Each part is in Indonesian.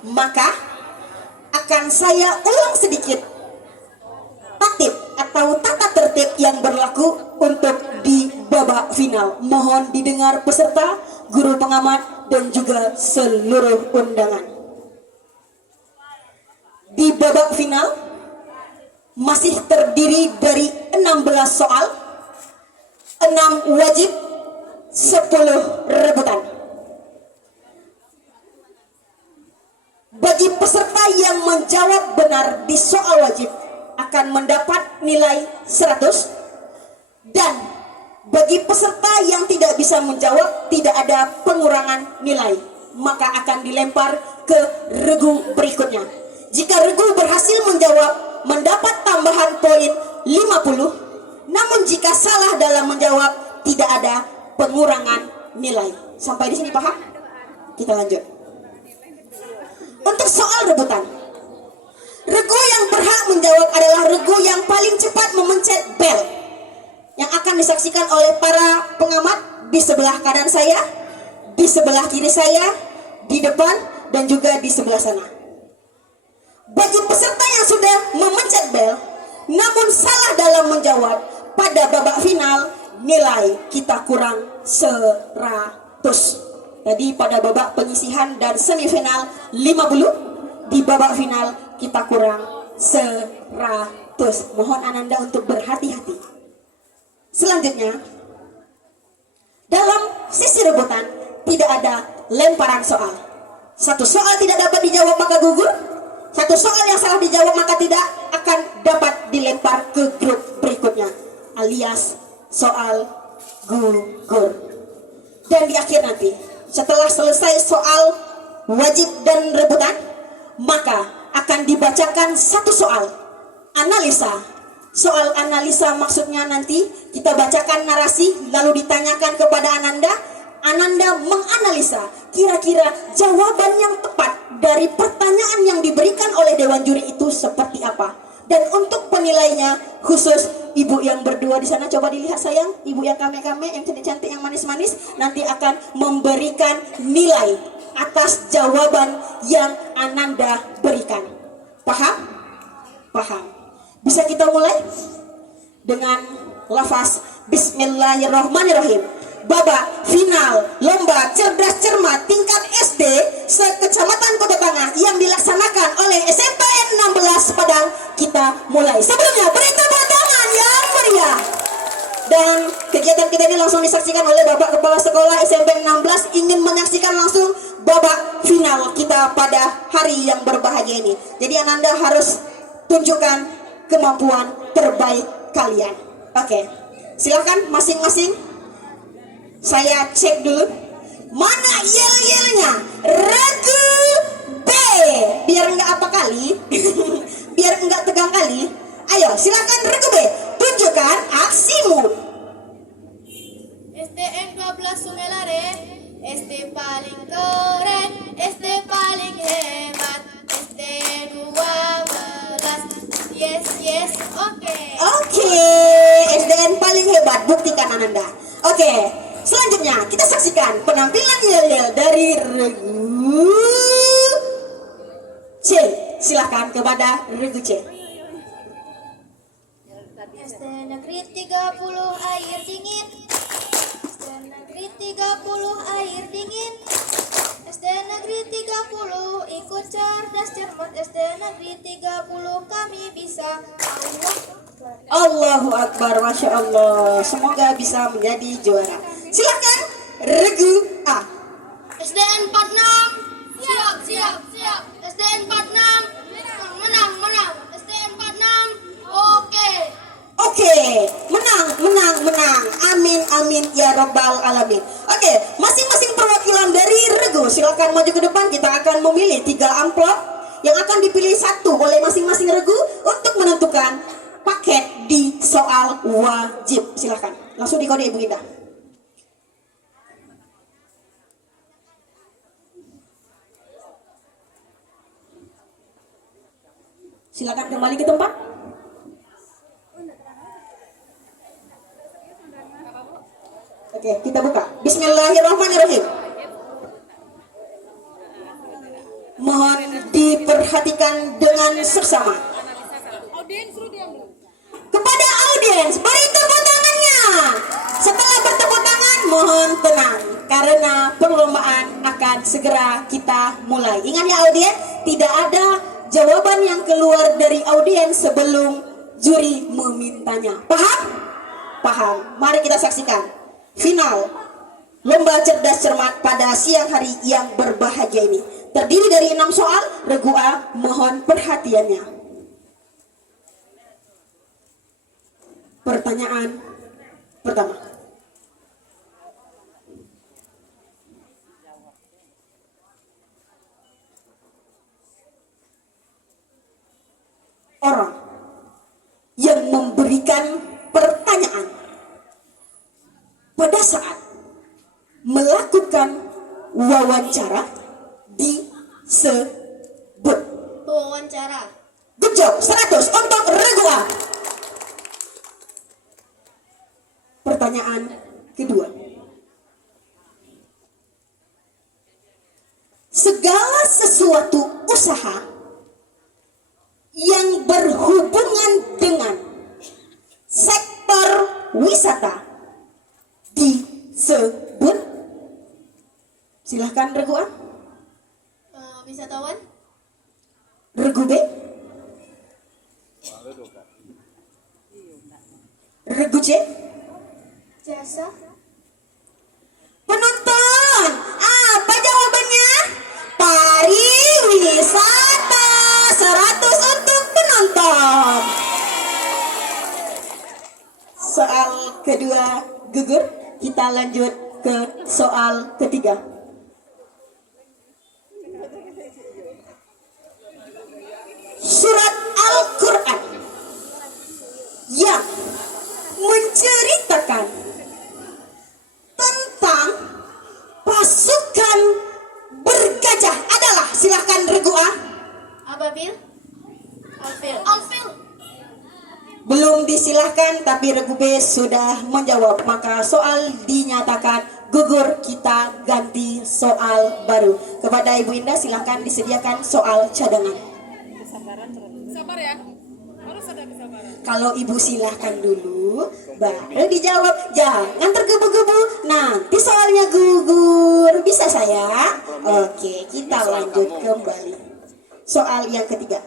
Maka akan saya ulang sedikit tatib atau tata tertib yang berlaku untuk di babak final. Mohon didengar peserta, guru pengamat, dan juga seluruh undangan. Di babak final masih terdiri dari 16 soal, 6 wajib, 10 rebutan. Bagi peserta yang menjawab benar di soal wajib akan mendapat nilai 100, dan bagi peserta yang tidak bisa menjawab tidak ada pengurangan nilai, maka akan dilempar ke regu berikutnya. Jika regu berhasil menjawab mendapat tambahan poin 50, namun jika salah dalam menjawab tidak ada pengurangan nilai. Sampai di sini paham? Kita lanjut. Untuk soal rebutan, regu yang berhak menjawab adalah regu yang paling cepat memencet bel, yang akan disaksikan oleh para pengamat di sebelah kanan saya, di sebelah kiri saya, di depan, dan juga di sebelah sana. Bagi peserta yang sudah memencet bel namun salah dalam menjawab, pada babak final nilai kita kurang 100. Tadi pada babak penyisihan dan semifinal 50, di babak final kita kurang 100. Mohon Ananda untuk berhati-hati. Selanjutnya, dalam sisi rebutan tidak ada lemparan soal. Satu soal tidak dapat dijawab maka gugur, satu soal yang salah dijawab maka tidak akan dapat dilempar ke grup berikutnya, alias soal gugur. Dan di akhir nanti, setelah selesai soal wajib dan rebutan, maka akan dibacakan satu soal analisa. Soal analisa maksudnya nanti kita bacakan narasi lalu ditanyakan kepada Ananda. Ananda menganalisa kira-kira jawaban yang tepat dari pertanyaan yang diberikan oleh dewan juri itu seperti apa. Dan untuk penilainya khusus ibu yang berdua di sana, coba dilihat sayang, ibu yang kame-kame, yang cantik-cantik, yang manis-manis, nanti akan memberikan nilai atas jawaban yang Ananda berikan. Paham? Paham. Bisa kita mulai dengan lafaz Bismillahirrahmanirrahim. Babak final lomba cerdas cermat tingkat SD se-Kecamatan Kota Tengah yang dilaksanakan oleh SMPN 16 Padang, kita mulai. Sebelumnya beri tepuk tangan yang meriah. Dan kegiatan kita ini langsung disaksikan oleh Bapak Kepala Sekolah SMP 16 ingin menyaksikan langsung babak final kita pada hari yang berbahagia ini. Jadi Ananda harus tunjukkan kemampuan terbaik kalian. Oke, silakan masing-masing. Saya cek dulu mana yel-yelnya. Regu B, biar enggak apa kali biar enggak tegang kali. Ayo silakan regu B, tunjukkan aksimu. SDN 12 Sungai Lare, SD paling keren, SD paling hebat, SD 12. Yes, yes, oke. Oke, SDN paling hebat, buktikan Ananda. Oke, selanjutnya kita saksikan penampilan yel-yel dari regu C. Silakan kepada regu C. SD Negeri 30 air dingin, SD Negeri 30 air dingin, SD Negeri 30 ikut cerdas cermat, SD Negeri 30 kami bisa. Allahu Akbar, Masya Allah. Semoga bisa menjadi juara. Silakan regu A. SDN 46 siap siap siap, SDN 46 menang menang, SDN 46 oke. Oke, menang. Amin, amin ya robbal alamin. Oke, masing-masing perwakilan dari regu silakan maju ke depan. Kita akan memilih 3 amplop yang akan dipilih satu oleh masing-masing regu untuk menentukan paket di soal wajib. Silakan langsung dikode Ibu Indah. Silakan kembali ke tempat. Oke, kita buka. Bismillahirrahmanirrahim. Mohon perhatikan dengan seksama. Kepada audiens, beri tepuk tangannya. Setelah bertepuk tangan, mohon tenang karena perlombaan akan segera kita mulai. Ingat ya audiens, tidak ada jawaban yang keluar dari audiens sebelum juri memintanya. Paham? Paham. Mari kita saksikan final lomba cerdas cermat pada siang hari yang berbahagia ini. Terdiri dari 6 soal. Regu A, mohon perhatiannya. Pertanyaan pertama. Orang yang memberikan pertanyaan pada saat melakukan wawancara disebut. Wawancara. Good job, 100 untuk Regu A. Pertanyaan kedua. Segala sesuatu usaha yang berhubungan dengan sektor wisata disebut. Silahkan Regu A. Wisatawan. Regu B. Regu C. Jasa. Penonton, apa jawabannya? Pariwisata. 100 untuk penonton. Soal kedua gugur. Kita lanjut ke soal ketiga. Surat Al-Quran yang menceritakan tentang pasukan bergajah adalah, silahkan Regu A. Ababil. Alfil. Belum disilahkan tapi Regu B sudah menjawab, maka soal dinyatakan gugur. Kita ganti soal baru. Kepada Ibu Indah silahkan disediakan soal cadangan. Sabar ya, harus ada kesabaran. Kalau Ibu silahkan dulu baru dijawab, jangan tergebu-gebu, nanti soalnya gugur. Bisa saya? Oke, kita lanjut kembali. Soal yang ketiga.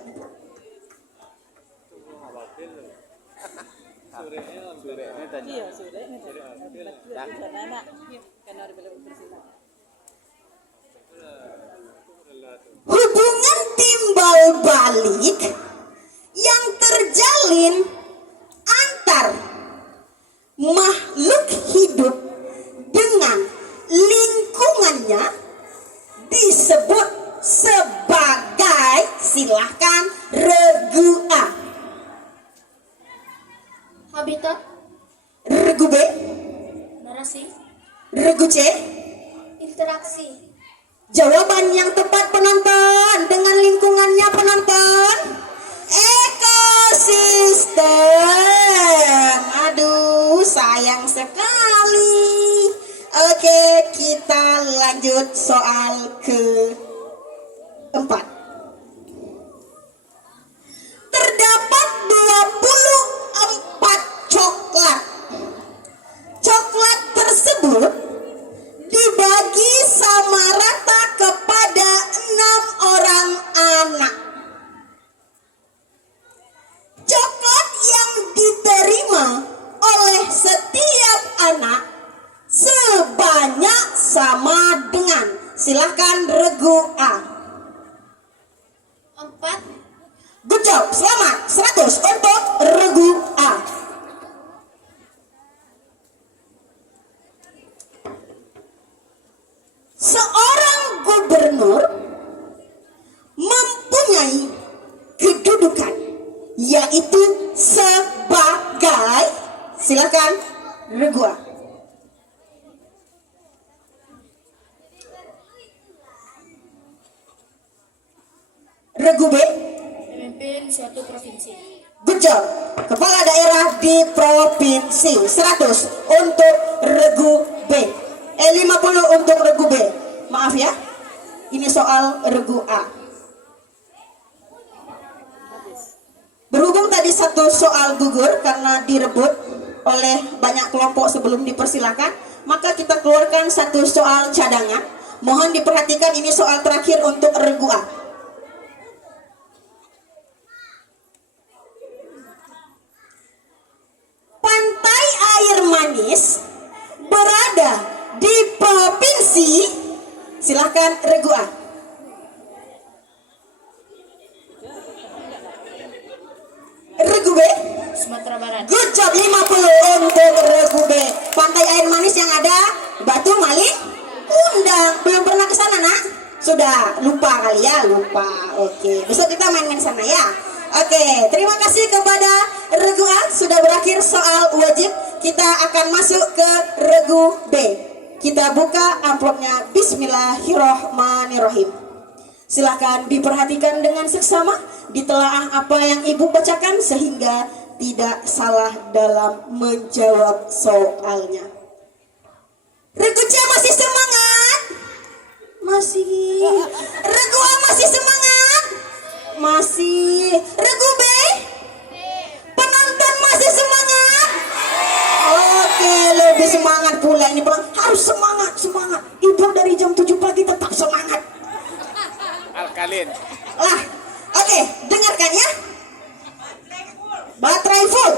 Hubungan timbal balik yang terjalin antar makhluk hidup dengan lingkungannya disebut sebagai, silahkan Regu A. Habitat. Regu B. Narasi. Regu C. Interaksi. Jawaban yang tepat penonton, dengan lingkungannya penonton, ekosistem. Aduh, sayang sekali. Oke, kita lanjut soal keempat. Terdapat 24 coklat. Coklat tersebut dibagi sama rata kepada 6 orang anak. Coklat yang diterima oleh setiap anak sebanyak sama dengan, silahkan Regu A. 4. Good job, selamat, 100 untuk Regu A. Seorang gubernur mempunyai kedudukan yaitu sebagai, silakan Regu A. Regu B. Pemimpin suatu provinsi. Good job, kepala daerah di provinsi. 100 untuk Regu B. 50 untuk Regu B. Maaf ya, ini soal Regu A. tadi satu soal gugur karena direbut oleh banyak kelompok sebelum dipersilakan, maka kita keluarkan satu soal cadangan. Mohon diperhatikan, ini soal terakhir untuk regu A. Pantai air manis berada di provinsi, silahkan regu A. Regu B. Sumatera Barat. Good job, 50 untuk regu B. Pantai air manis yang ada Batu Maling Undang. Belum pernah ke sana, Nak? Sudah lupa kali ya, lupa. Oke, besok kita main-main sana ya. Oke, terima kasih kepada regu A. Sudah berakhir soal wajib. Kita akan masuk ke regu B. Kita buka amplopnya. Bismillahirrohmanirrohim. Silakan diperhatikan dengan seksama, ditelaah apa yang ibu bacakan sehingga tidak salah dalam menjawab soalnya. Regu C masih semangat? Masih. Regu A masih semangat? Masih. Regu B? Penonton masih semangat? Oke, lebih semangat pula ini. Harus semangat, semangat. Ibu dari jam 7 pagi tetap semangat. Alkalin. Lah, oke, dengarkan ya. Baterai full.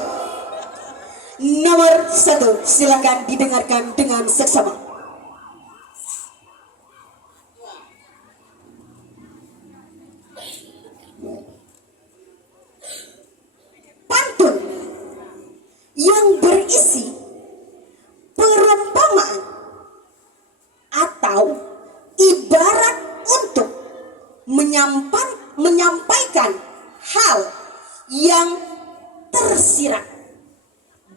Nomor 1, silakan didengarkan dengan seksama. Pantun yang berisi perumpamaan atau ibarat untuk menyampaikan hal yang tersirat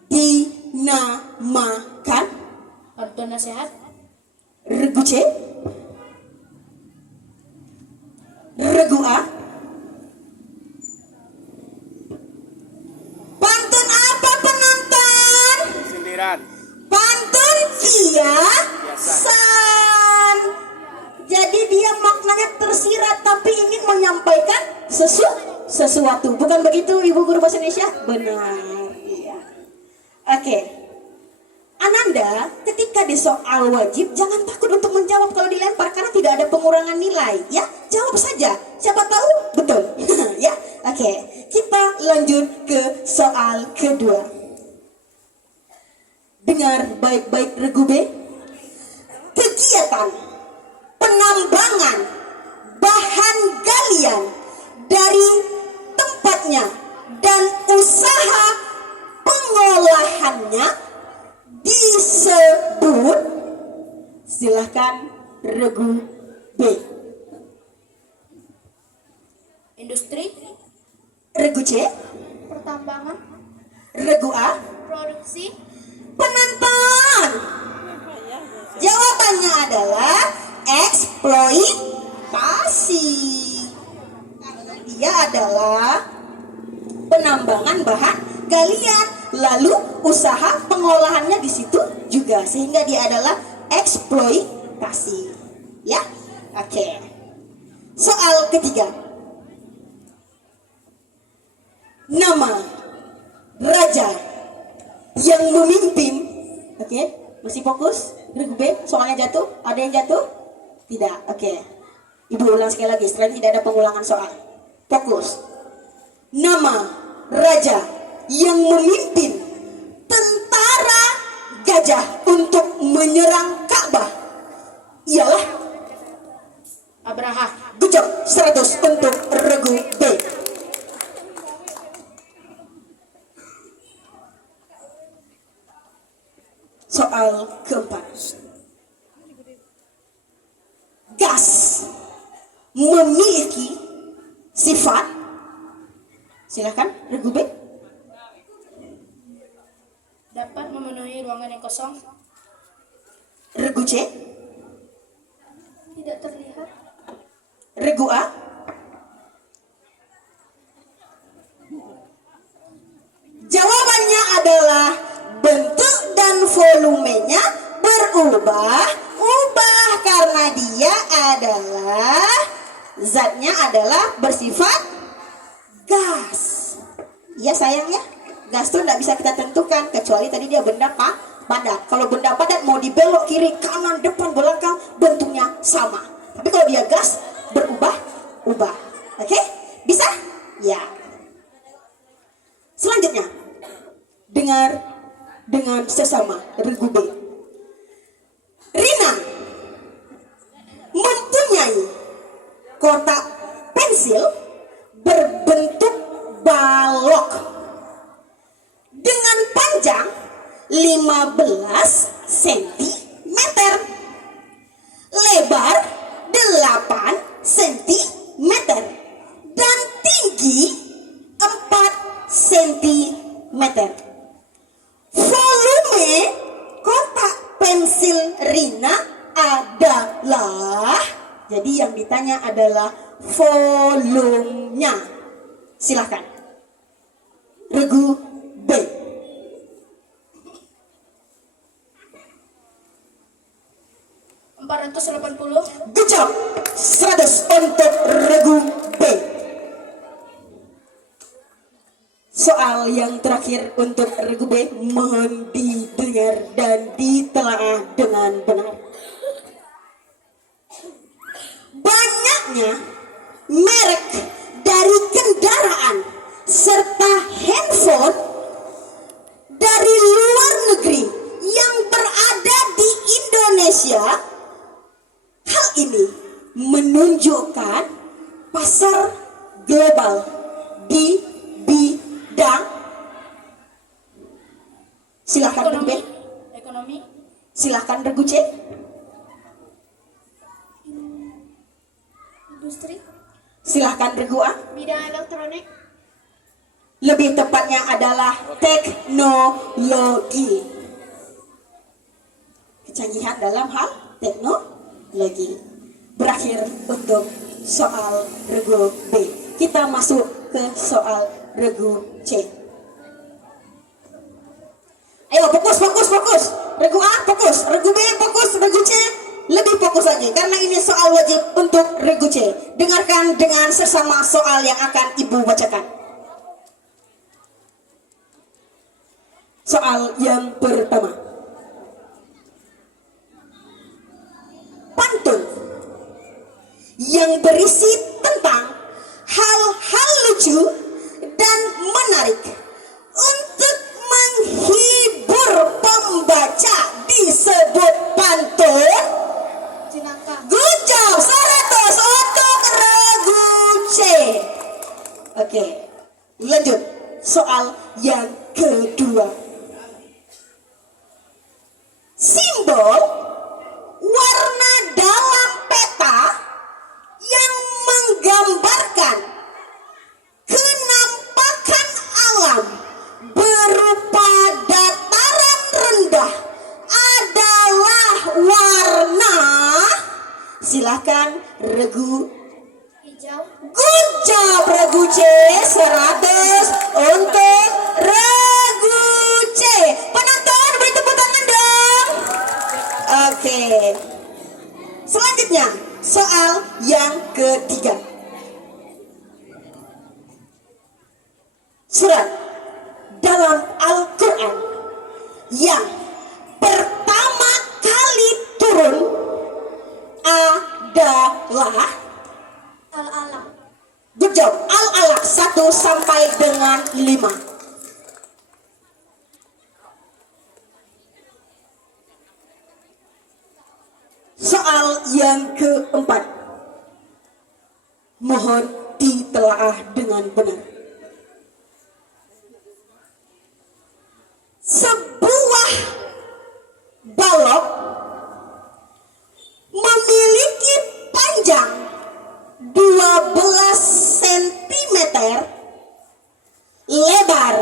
dinamakan Pantun nasihat. regu C, regu A. Pantun apa penonton? Sindiran. Pantun kiasan. Jadi dia maknanya tersirat tapi ingin menyampaikan sesuatu. Bukan begitu Ibu Guru Bahasa Indonesia? Benar. Iya. Oke. Ananda, ketika di soal wajib jangan takut untuk menjawab kalau dilempar karena tidak ada pengurangan nilai, ya. Jawab saja. Siapa tahu betul. Ya. Oke. Kita lanjut ke soal kedua. Dengar baik-baik regu B. Kegiatan penambangan bahan galian dari tempatnya dan usaha pengolahannya disebut, silahkan regu B. Industri. Regu C. Pertambangan. Regu A. Produksi. Penonton, jawabannya adalah eksploitasi. Karena dia adalah penambangan bahan galian, lalu usaha pengolahannya di situ juga, sehingga dia adalah eksploitasi. Ya, oke. Soal ketiga. Nama raja yang memimpin, oke, masih fokus. Regu B, soalnya jatuh. Ada yang jatuh? Tidak, oke. Ibu ulang sekali lagi, setelah tidak ada pengulangan soal. Fokus. Nama raja yang memimpin tentara gajah untuk menyerang Ka'bah ialah Abraha. Good job, 100 untuk regu B. Soal keempat. Gas memiliki sifat, silakan regu B. Dapat memenuhi ruangan yang kosong. Regu C. Tidak terlihat. Regu A. Jawabannya adalah bentuk dan volumenya berubah-ubah karena dia zatnya adalah bersifat gas. Ya sayangnya, gas tuh nggak bisa kita tentukan kecuali tadi dia benda padat. Kalau benda padat mau dibelok kiri, kanan, depan, belakang, bentuknya sama. Tapi kalau dia gas berubah-ubah. Oke? Bisa? Ya. Selanjutnya, dengar dengan sesama regu B. Rina mempunyai kotak pensil berbentuk balok dengan panjang 15 cm, lebar 8 cm, dan tinggi 4 cm. Volume kotak pensil Rina adalah, jadi yang ditanya adalah volumenya. Silahkan. Regu B. Good job. 100 untuk regu B. Soal yang terakhir untuk regu B, mohon didengar dan ditelaah dengan benar. Banyaknya merek dari kendaraan serta handphone dari luar negeri yang berada di Indonesia. Hal ini menunjukkan pasar global di bidang, silahkan regu B. Ekonomi. Silahkan regu C. Industri. Silahkan regu A. Bidang elektronik. Lebih tepatnya adalah teknologi. Kecanggihan dalam hal teknologi. Berakhir untuk soal regu B. Kita masuk ke soal regu C. Ayo fokus. Regu A fokus, regu B fokus, regu C lebih fokus lagi karena ini soal wajib untuk regu C. Dengarkan dengan sesama soal yang akan Ibu bacakan. Soal yang pertama. Pantun yang berisi tentang hal-hal lucu dan menarik untuk menghibur pembaca disebut pantun. Jenaka. Good job, 100 untuk regu C. Oke, lanjut soal yang kedua. Simbol warna dalam peta yang menggambarkan kenampakan alam berupa dataran rendah adalah warna, silahkan regu. Hijau. Good job regu C, 100 untuk regu C. Penonton beri tepuk tangan dong. Oke. Selanjutnya soal yang ketiga. Surat dalam Al-Quran yang pertama kali turun adalah Al-Alaq. Good job. Al-Alaq 1 sampai dengan 5. Soal yang keempat. Mohon ditelaah dengan benar. Sebuah balok memiliki panjang 12 cm, lebar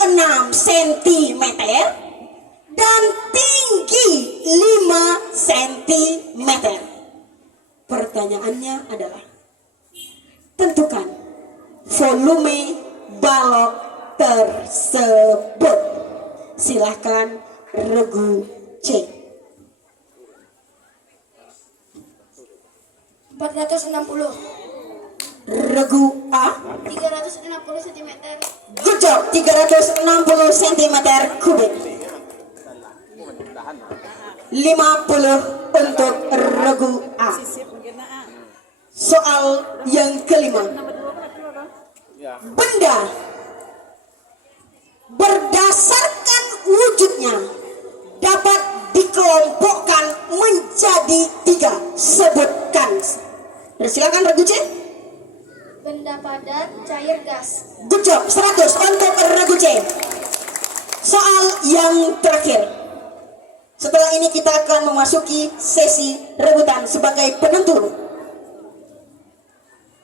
6 cm, dan tinggi 5 cm. Pertanyaannya adalah, tentukan volume balok tersebut. Silahkan regu C. 460. regu A. 360 cm. Good job, 360 cm kubik. 50 untuk regu A. Soal yang kelima. Ya. Benda berdasarkan wujudnya dapat dikelompokkan menjadi 3. Sebutkan. Silakan regu C. Benda padat, cair, gas. Good job, 100 untuk regu C. Soal yang terakhir. Setelah ini kita akan memasuki sesi rebutan sebagai penentu.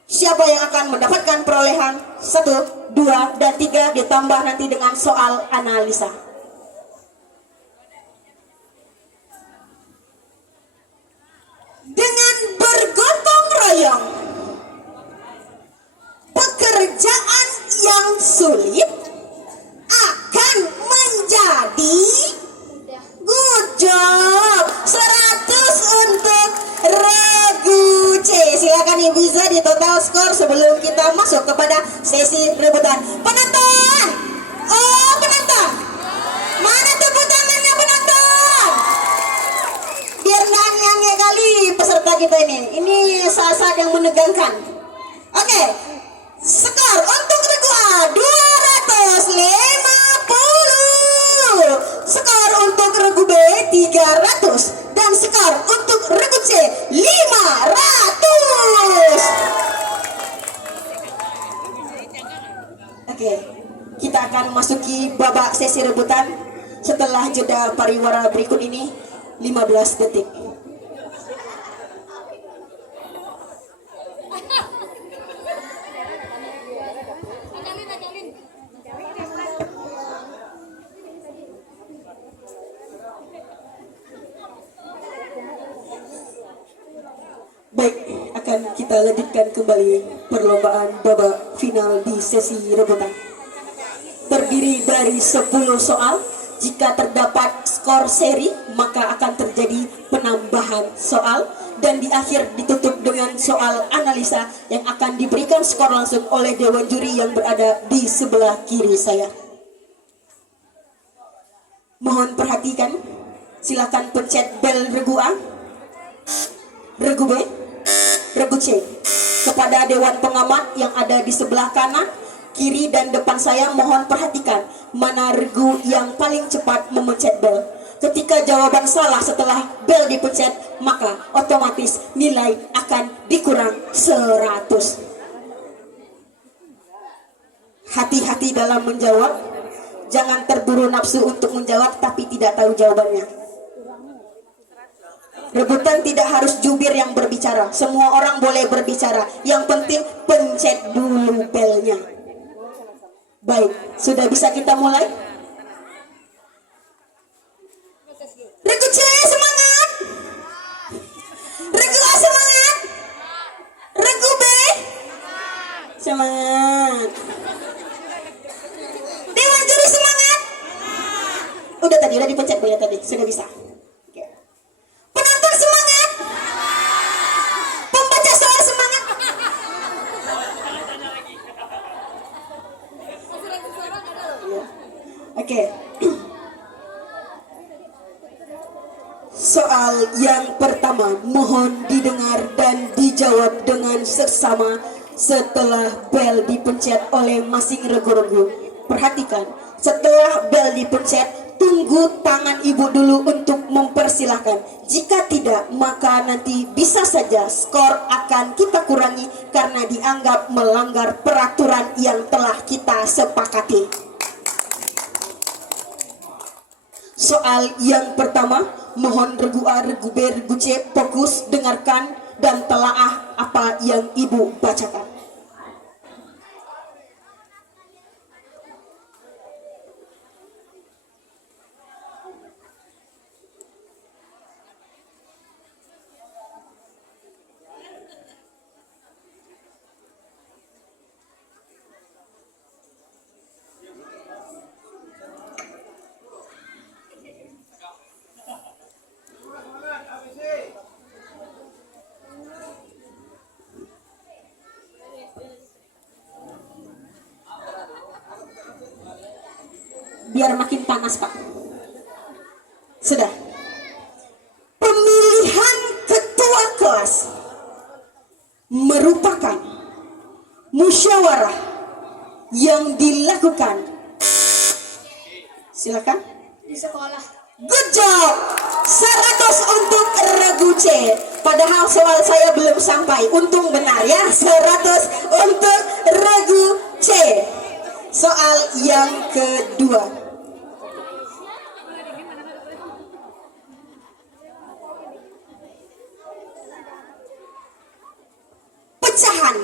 Siapa yang akan mendapatkan perolehan 1, 2, dan 3 ditambah nanti dengan soal analisa. Dengan bergotong royong, pekerjaan yang sulit akan menjadi Mudah. good job. 100 untuk regu C. Silakan Ibu Iza di total skor sebelum kita masuk kepada sesi rebutan. Penonton! Oh, penonton! Mana tepuk tangannya penonton? Biar nyanyi kali peserta kita ini. Ini saat-saat yang menegangkan. Oke. Skor untuk regu A 250. Skor untuk regu B 300 dan skor untuk regu C 500. Oke, kita akan masuki babak sesi rebutan setelah jeda pariwara berikut ini 15 detik. Baik, akan kita lanjutkan kembali perlombaan babak final di sesi rebutan. Terdiri dari 10 soal. Jika terdapat skor seri, maka akan terjadi penambahan soal. Dan di akhir ditutup dengan soal analisa yang akan diberikan skor langsung oleh Dewan Juri yang berada di sebelah kiri saya. Mohon perhatikan, silakan pencet bel regu A, regu B, regu C. Kepada Dewan Pengamat yang ada di sebelah kanan, kiri, dan depan saya, mohon perhatikan mana regu yang paling cepat memencet bel. Ketika jawaban salah setelah bel dipencet, maka otomatis nilai akan dikurang 100. Hati-hati dalam menjawab. Jangan terburu nafsu untuk menjawab tapi tidak tahu jawabannya. Rebutan tidak harus jubir yang berbicara. Semua orang boleh berbicara. Yang penting pencet dulu belnya. Baik, sudah bisa kita mulai? Regu C semangat. Regu A semangat. Regu B semangat. Dewan Juri semangat. Udah tadi, udah dipencet ya tadi, sudah bisa. Oke. Penonton semangat. Pembaca soal semangat. Iya. Oke. Soal yang pertama mohon didengar dan dijawab dengan seksama setelah bel dipencet oleh masing regu-regu. Perhatikan, setelah bel dipencet, tunggu tangan ibu dulu untuk mempersilahkan. Jika tidak, maka nanti bisa saja skor akan kita kurangi karena dianggap melanggar peraturan yang telah kita sepakati. Soal yang pertama, mohon regu A, regu B, regu C fokus dengarkan dan telaah apa yang ibu bacakan. biar makin panas Pak. Sudah. Pemilihan ketua kelas merupakan musyawarah yang dilakukan. Silakan. Di sekolah. Good job. 100 untuk regu C. Padahal soal saya belum sampai. Untung benar ya. 100 untuk regu C. Soal yang kedua. Pecahan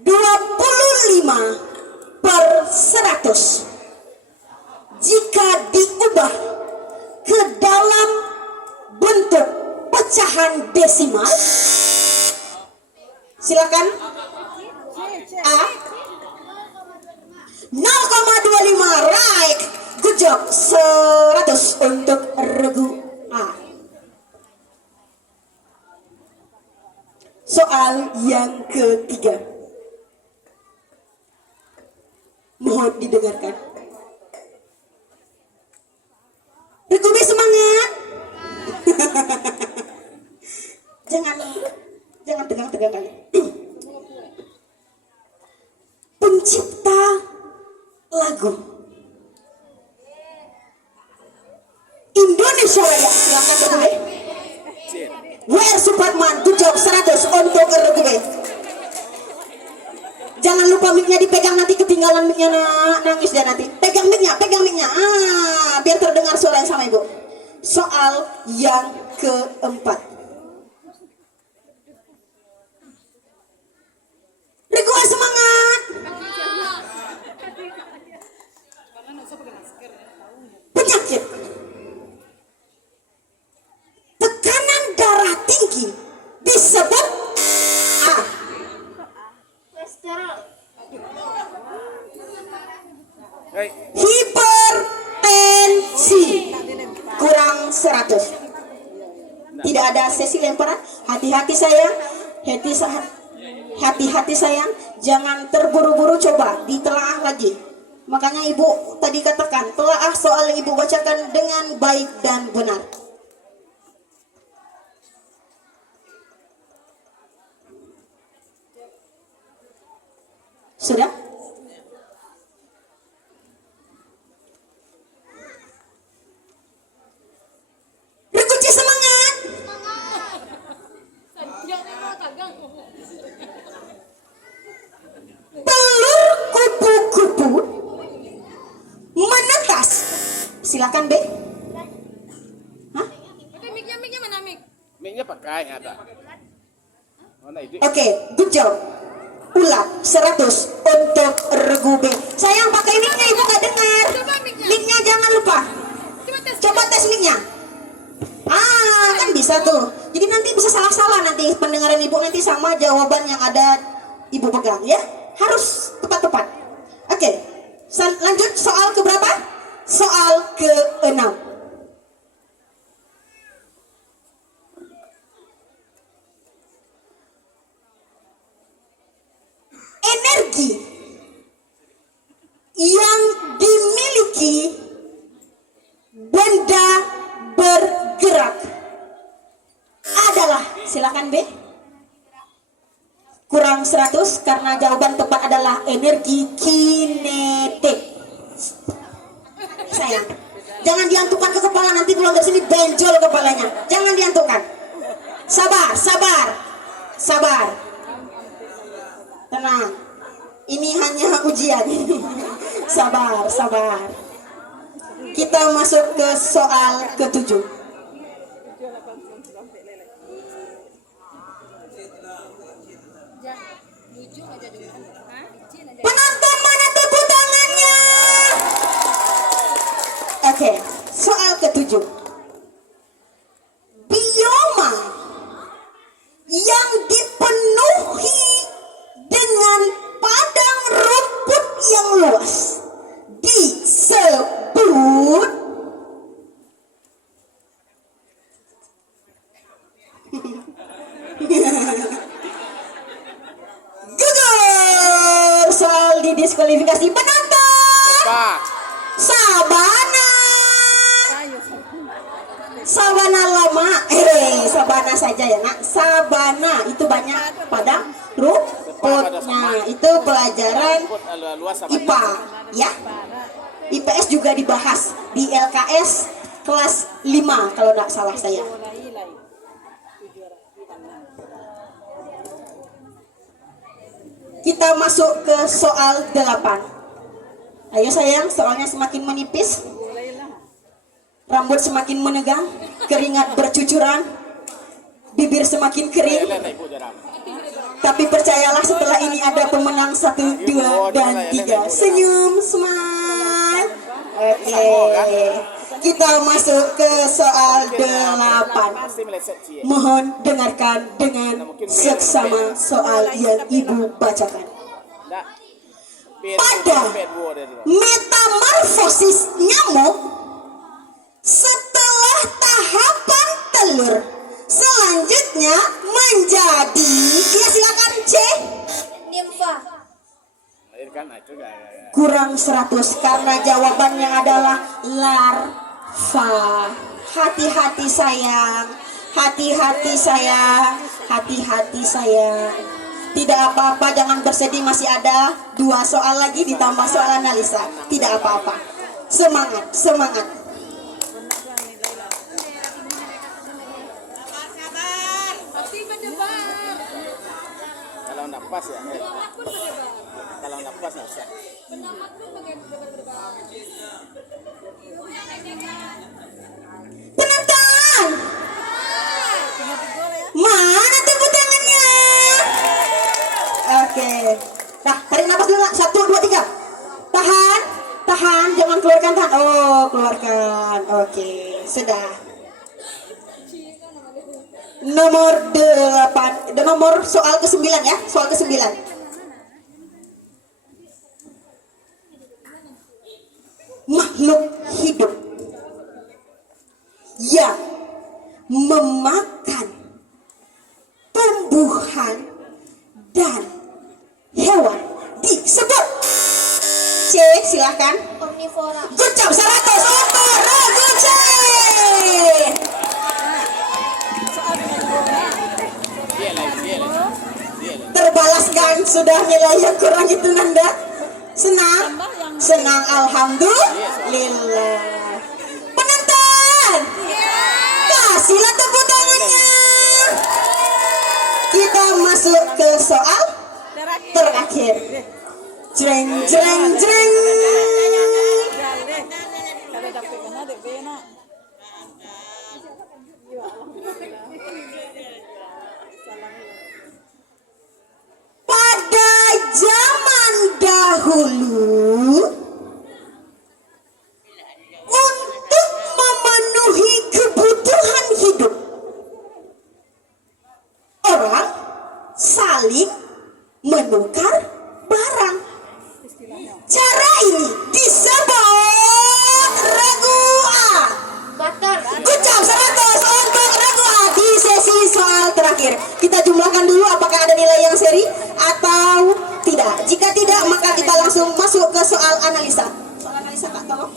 25/100 jika diubah ke dalam bentuk pecahan desimal, silakan. A 0,25, right, good job. 100 untuk regu A. Soal yang ketiga, mohon didengarkan. Regu B semangat. jangan tegang-tegang kali. Pencipta lagu Indonesia Raya, silakan regu B. W.R. Supratman, good job. 100 untuk regu B. Jangan lupa mic-nya dipegang, nanti ketinggalan mic-nya, nangis dia nanti. Pegang mic-nya. Biar terdengar suara yang sama Ibu. Soal yang keempat. Regu A semangat. Penyakit tekanan darah tinggi disebut A. Kolesterol. Hipertensi. Kurang 100. Tidak ada sesi lemparan. Hati-hati sayang. Hati-hati sayang. Jangan terburu-buru, coba ditelaah lagi. Makanya Ibu tadi katakan, telaah soal yang Ibu bacakan dengan baik dan benar. Sudah? Regu C semangat. Telur kupu-kupu menetas. Silakan B. Hah? Mic-nya mana mic? Mic-nya pakai ada. Mana itu? Oke, good job. Ulang 100 untuk regu B. Sayang, pakai mic-nya, Ibu nggak dengar. Coba mic-nya. Mic-nya jangan lupa. Coba tes mic-nya. Kan bisa tuh. Jadi nanti bisa salah-salah nanti pendengaran Ibu nanti sama jawaban yang ada Ibu pegang ya. Harus tepat-tepat. Oke. Lanjut soal ke berapa? Soal ke-6. Energi yang dimiliki benda bergerak adalah, silakan B. Kurang 100 karena jawaban tepat adalah energi kinetik. Sayang, jangan diantukkan ke kepala, nanti pulang dari sini benjol kepalanya. Jangan diantukkan. Sabar. Tenang. Ini hanya ujian. Sabar. Kita masuk ke soal ke-7. Penonton mana tepuk tangannya? Oke, soal ke-7. Bioma yang dipenuhi dengan padang rumput yang luas disebut gugur. Soal didiskualifikasi penonton. Cepat. Sabana. Sabana lama. Sabana saja ya nak. Sabana itu banyak padang rumputnya. Itu pelajaran Luas sama IPA ya. IPS juga dibahas di LKS kelas 5 kalau tidak salah saya. Kita masuk ke soal 8. Ayo sayang, soalnya semakin menipis. Rambut semakin menegang, keringat bercucuran, bibir semakin kering. Tapi percayalah setelah ini ada pemenang 1, 2, dan 3. Senyum, smile. Oke. Kita masuk ke soal 8. Mohon dengarkan dengan seksama soal yang ibu bacakan. Pada metamorfosis nyamuk setelah tahapan telur selanjutnya menjadi, ya silakan C. Nimfa. Kurang 100 karena jawabannya adalah larva. Hati-hati sayang, hati-hati sayang, hati-hati sayang. Tidak apa-apa, jangan bersedih, masih ada 2 soal lagi ditambah soal analisa. Tidak apa-apa. Semangat, semangat. Kalau nggak pas ya. Kalau nggak pas nggak usah. Penonton, mana tepuk tangannya? Oke. Nah, tarik nafas dulu. 1, 2, 3. Tahan, tahan, jangan keluarkan tahan. Oh, keluarkan. Oke, sudah. Nomor 8, nomor soal ke-9 ya, soal ke-9. Makhluk hidup yang memakan tumbuhan dan hewan disebut C. Silahkan. Omnivora. Good job, 100 untuk Regu C. Terbalaskan sudah nilai yang kurang itu Nanda. Senang, senang, alhamdulillah. Penonton, kasihlah tepuk tangannya. Kita masuk ke soal terakhir. Jreng, jreng, jreng. Pada zaman dahulu, untuk memenuhi kebutuhan hidup, orang saling menukar barang. Cara ini disebut regu A. Butter. Good job, 100 untuk regu A di sesi soal terakhir. Kita jumlahkan dulu apakah ada nilai yang seri atau tidak. Jika tidak, maka kita langsung masuk ke soal analisa. Soal analisa Kak, tolong.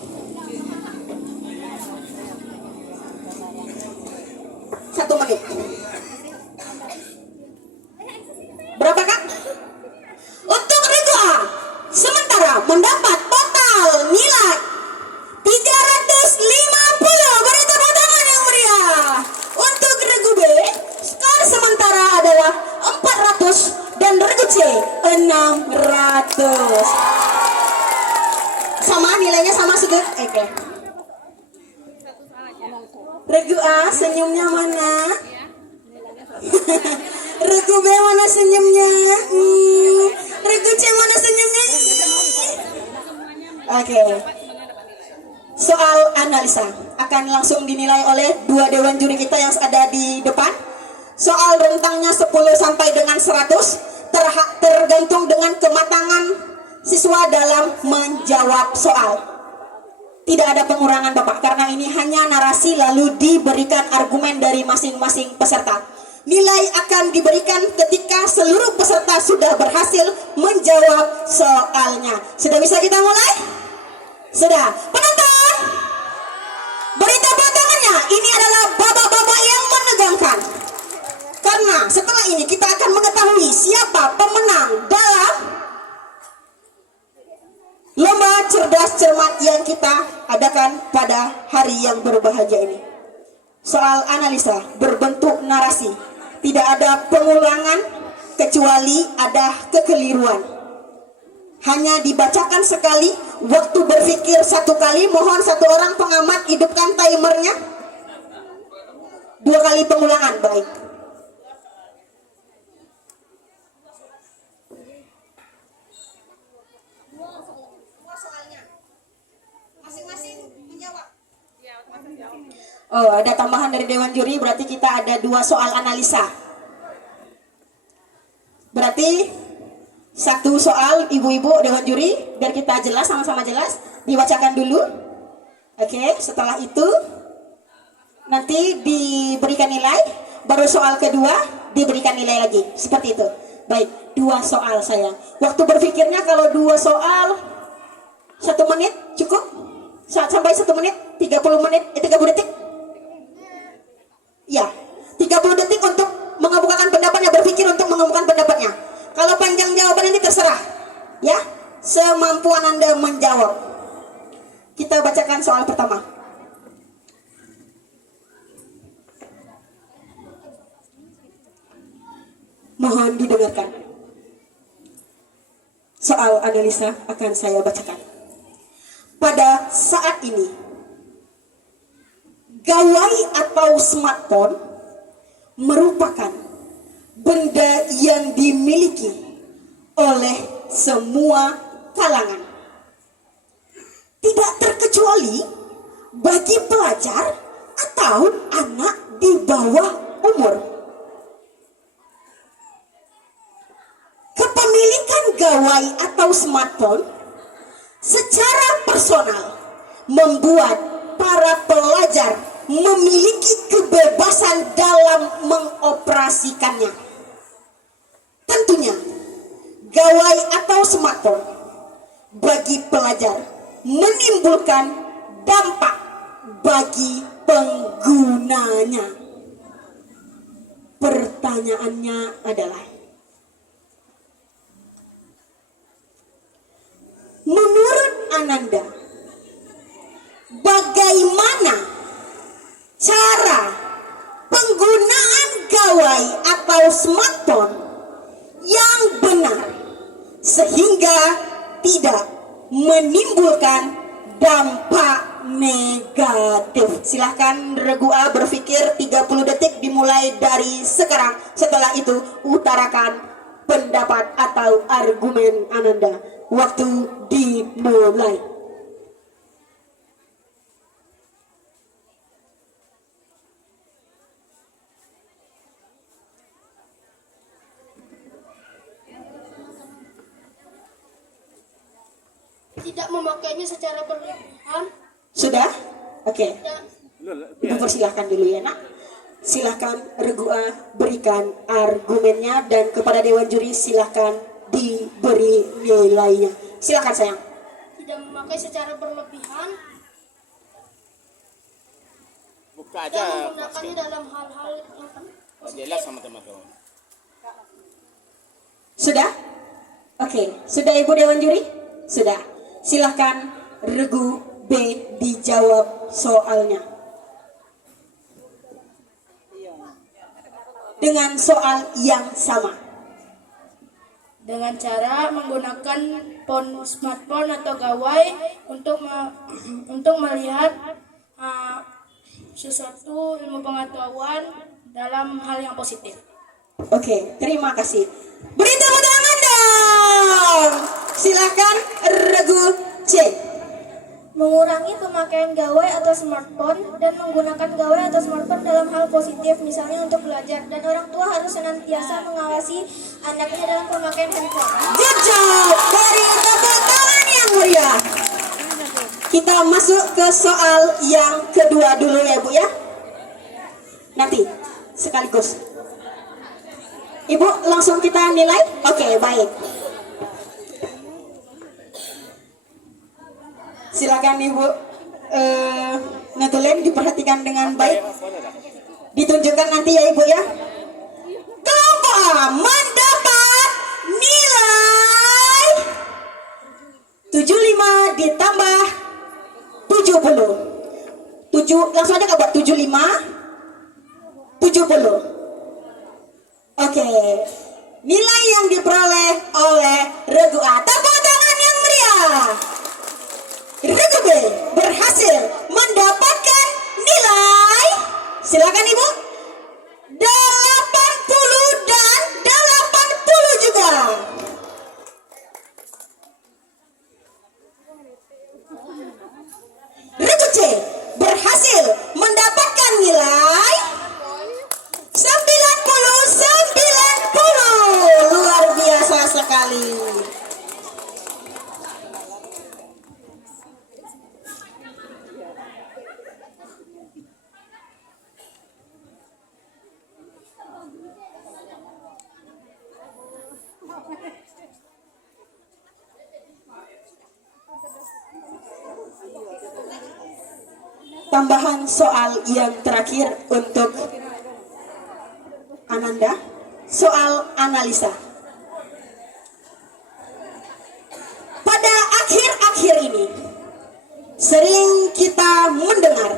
1 menit. Berapa Kak? Untuk regu A sementara mendapat total nilai 350. Beri tepuk tangan yang meriah. Untuk regu B skor sementara adalah 400 dan regu C 600. Sama nilainya sama sudut. Oke. Regu A senyumnya mana? Regu B mana senyumnya? Regu C mana senyumnya? Oke. Soal analisa akan langsung dinilai oleh 2 dewan juri kita yang ada di depan. Soal rentangnya 10 sampai dengan 100, tergantung dengan kematangan siswa dalam menjawab soal. Tidak ada pengurangan Bapak, karena ini hanya narasi lalu diberikan argumen dari masing-masing peserta. Nilai akan diberikan ketika seluruh peserta sudah berhasil menjawab soalnya. Sudah bisa kita mulai? Sudah. Penonton, beri tepuk tangannya. Ini adalah bapak-bapak yang menegangkan. Karena setelah ini kita akan mengetahui siapa pemenang dalam lomba cerdas cermat yang kita adakan pada hari yang berbahagia ini. Soal analisa berbentuk narasi. Tidak ada pengulangan kecuali ada kekeliruan. Hanya dibacakan sekali, waktu berpikir satu kali. Mohon satu orang pengamat hidupkan timernya. 2 kali pengulangan, baik. Oh, ada tambahan dari Dewan Juri, berarti kita ada 2 soal analisa. Berarti 1 soal ibu-ibu Dewan Juri, biar kita jelas, sama-sama jelas, dibacakan dulu. Oke, setelah itu nanti diberikan nilai, baru soal kedua diberikan nilai lagi, seperti itu. Baik, 2 soal sayang. Waktu berpikirnya kalau 2 soal 1 menit cukup? Sampai 1 menit, 30 menit, 30 detik? Ya, 30 detik untuk mengemukakan pendapatnya, berpikir untuk mengemukakan pendapatnya. Kalau panjang jawaban nanti terserah, ya, semampuan Anda menjawab. Kita bacakan soal pertama. Mohon didengarkan. Soal analisa akan saya bacakan. Pada saat ini, gawai atau smartphone merupakan benda yang dimiliki oleh semua kalangan. Tidak terkecuali bagi pelajar atau anak di bawah umur. Kepemilikan gawai atau smartphone secara personal membuat para pelajar memiliki kebebasan dalam mengoperasikannya. Tentunya, gawai atau smartphone bagi pelajar menimbulkan dampak bagi penggunanya. Pertanyaannya adalah, menurut Ananda, bagaimana cara penggunaan gawai atau smartphone yang benar sehingga tidak menimbulkan dampak negatif? Silahkan Regu A berpikir 30 detik dimulai dari sekarang. Setelah itu utarakan pendapat atau argumen Ananda. Waktu dimulai. Tidak memakainya secara berlebihan. Sudah? Oke. Dan Ibu persilahkan dulu ya nak. Silahkan Regu A berikan argumennya, dan kepada Dewan Juri silahkan diberi nilainya. Silahkan sayang. tidak memakai secara berlebihan Buka dan aja menggunakannya dalam hal-hal yang jelas sama teman-teman. Sudah? Oke. Sudah Ibu Dewan Juri? Sudah. Silahkan Regu B dijawab soalnya. Dengan soal yang sama. dengan cara menggunakan smartphone atau gawai untuk melihat sesuatu ilmu pengetahuan dalam hal yang positif. Oke, terima kasih. Beri tepuk tangan dong. Silakan Regu C. Mengurangi pemakaian gawai atau smartphone dan menggunakan gawai atau smartphone dalam hal positif, misalnya untuk belajar, dan orang tua harus senantiasa mengawasi anaknya dalam pemakaian handphone. Good job. Beri tepuk tangan yang meriah. Kita masuk ke soal yang kedua dulu ya Bu ya. Nanti sekaligus. Ibu langsung kita nilai. Oke, baik. Silakan Ibu Natuleng diperhatikan dengan baik. Ditunjukkan nanti ya Ibu ya. Kelompok mendapat nilai 75 ditambah 70. 7 langsung aja buat 75 70. Oke. Nilai yang diperoleh oleh Regu A. Tepuk tangan yang meriah. Regu B berhasil mendapatkan nilai, silakan Ibu, 80 dan 80 juga. Regu C berhasil mendapatkan nilai 90. Luar biasa sekali. Tambahan soal yang terakhir untuk Ananda, soal analisa. Pada akhir-akhir ini sering kita mendengar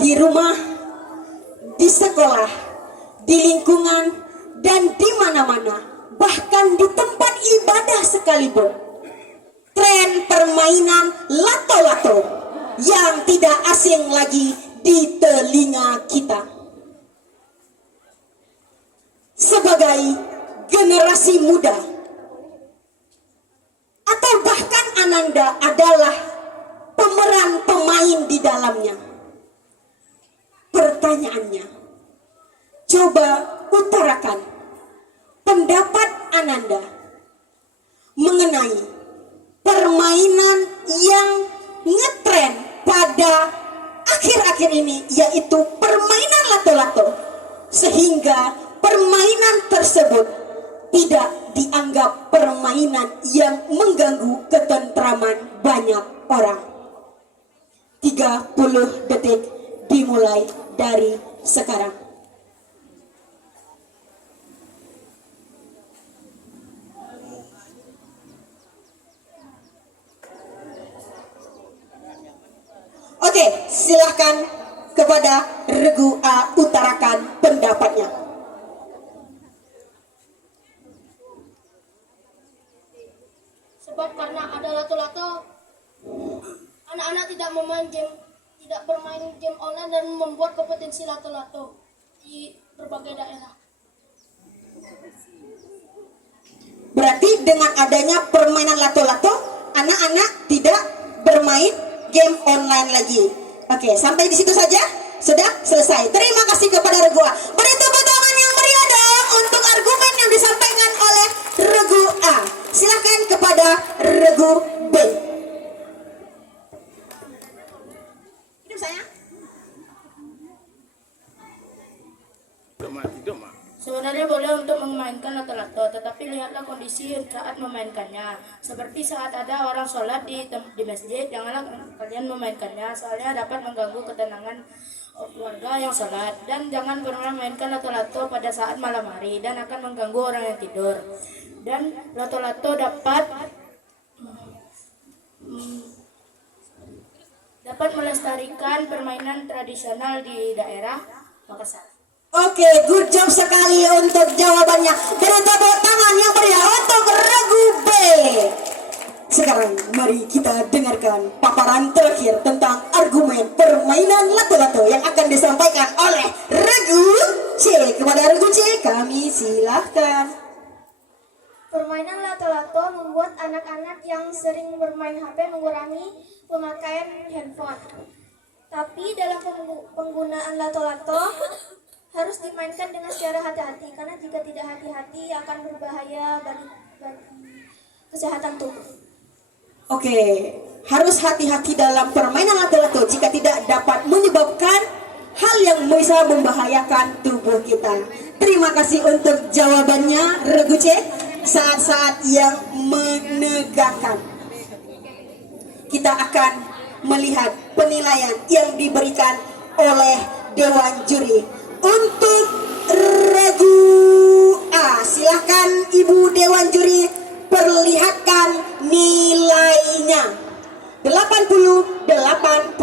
di rumah, di sekolah, di lingkungan, dan di mana-mana, bahkan di tempat ibadah sekalipun, tren permainan lato-lato yang tidak asing lagi di telinga kita. Sebagai generasi muda, atau bahkan Ananda adalah pemeran pemain di dalamnya. Pertanyaannya, coba utarakan pendapat Ananda mengenai permainan yang ngetren pada akhir-akhir ini, yaitu permainan lato-lato, sehingga permainan tersebut tidak dianggap permainan yang mengganggu ketentraman banyak orang. 30 detik dimulai dari sekarang. Oke, silahkan kepada Regu A utarakan pendapatnya. Sebab karena ada lato-lato, anak-anak tidak bermain game online dan membuat kompetensi lato-lato di berbagai daerah. Berarti dengan adanya permainan lato-lato, anak-anak tidak bermain game online lagi. Oke, sampai di situ saja. Sudah selesai. Terima kasih kepada Regu A. Beri tepuk tangan yang meriah dong untuk argumen yang disampaikan oleh Regu A. Silakan kepada Regu B. Hidup saya. Hidup mah. Sebenarnya boleh untuk memainkan lato-lato, tetapi lihatlah kondisi saat memainkannya. Seperti saat ada orang sholat di masjid, janganlah kalian memainkannya, soalnya dapat mengganggu ketenangan warga yang sholat. Dan jangan pernah mainkan lato-lato pada saat malam hari, dan akan mengganggu orang yang tidur. Dan lato-lato dapat melestarikan permainan tradisional di daerah Makassar. Oke, good job sekali untuk jawabannya. Beri tepuk tangan yang meriah untuk Regu B. Sekarang mari kita dengarkan paparan terakhir tentang argumen permainan lato-lato yang akan disampaikan oleh Regu C. Kepada Regu C, kami silahkan. Permainan lato-lato membuat anak-anak yang sering bermain HP mengurangi pemakaian handphone. Tapi dalam penggunaan lato-lato harus dimainkan dengan secara hati-hati, karena jika tidak hati-hati akan berbahaya bagi kesehatan tubuh. Oke, harus hati-hati dalam permainan lato-lato jika tidak dapat menyebabkan hal yang bisa membahayakan tubuh kita. Terima kasih untuk jawabannya Regu C. Saat-saat yang menegangkan. Kita akan melihat penilaian yang diberikan oleh Dewan Juri. Untuk regu A, silahkan Ibu Dewan Juri perlihatkan nilainya. 80.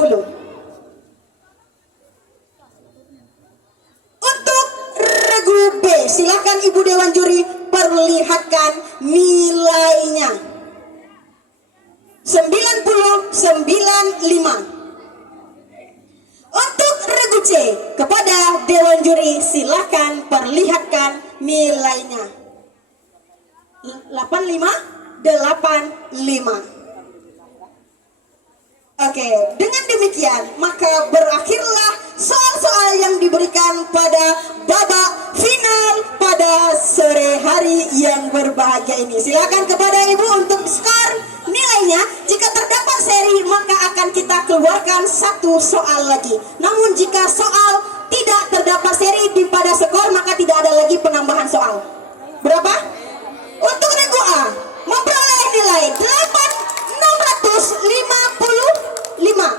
Untuk regu B, silahkan Ibu Dewan Juri perlihatkan nilainya. 90,95. Untuk regu C, kepada Dewan Juri silahkan perlihatkan nilainya. 85. Oke, dengan demikian maka berakhirlah soal-soal yang diberikan pada babak final pada sore hari yang berbahagia ini. Silakan kepada Ibu untuk skor nilainya. Jika terdapat seri maka akan kita keluarkan satu soal lagi. Namun jika soal tidak terdapat seri di pada skor maka tidak ada lagi penambahan soal. Berapa? Untuk regu A memperoleh nilai 655.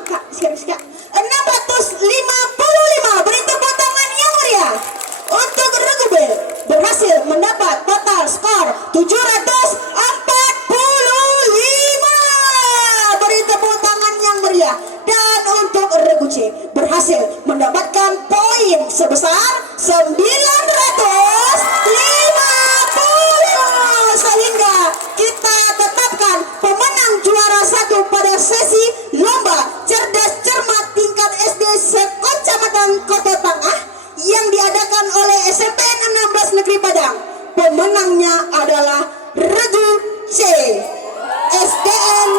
Kak, siap. 655. Beri tepuk tangan yang meriah. Untuk regu B berhasil mendapat total skor 745. Beri tepuk tangan yang meriah. Dan untuk regu C berhasil mendapatkan poin sebesar 950, sehingga kita tetapkan pemenang juara 1 pada sesi lomba cerdas cermat tingkat SD sekecamatan Kota Tangah yang diadakan oleh SMP 16 Negeri Padang. Pemenangnya adalah regu C, SDN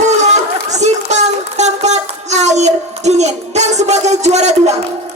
30 Simpang Tempat Air Dingin. Dan sebagai juara 2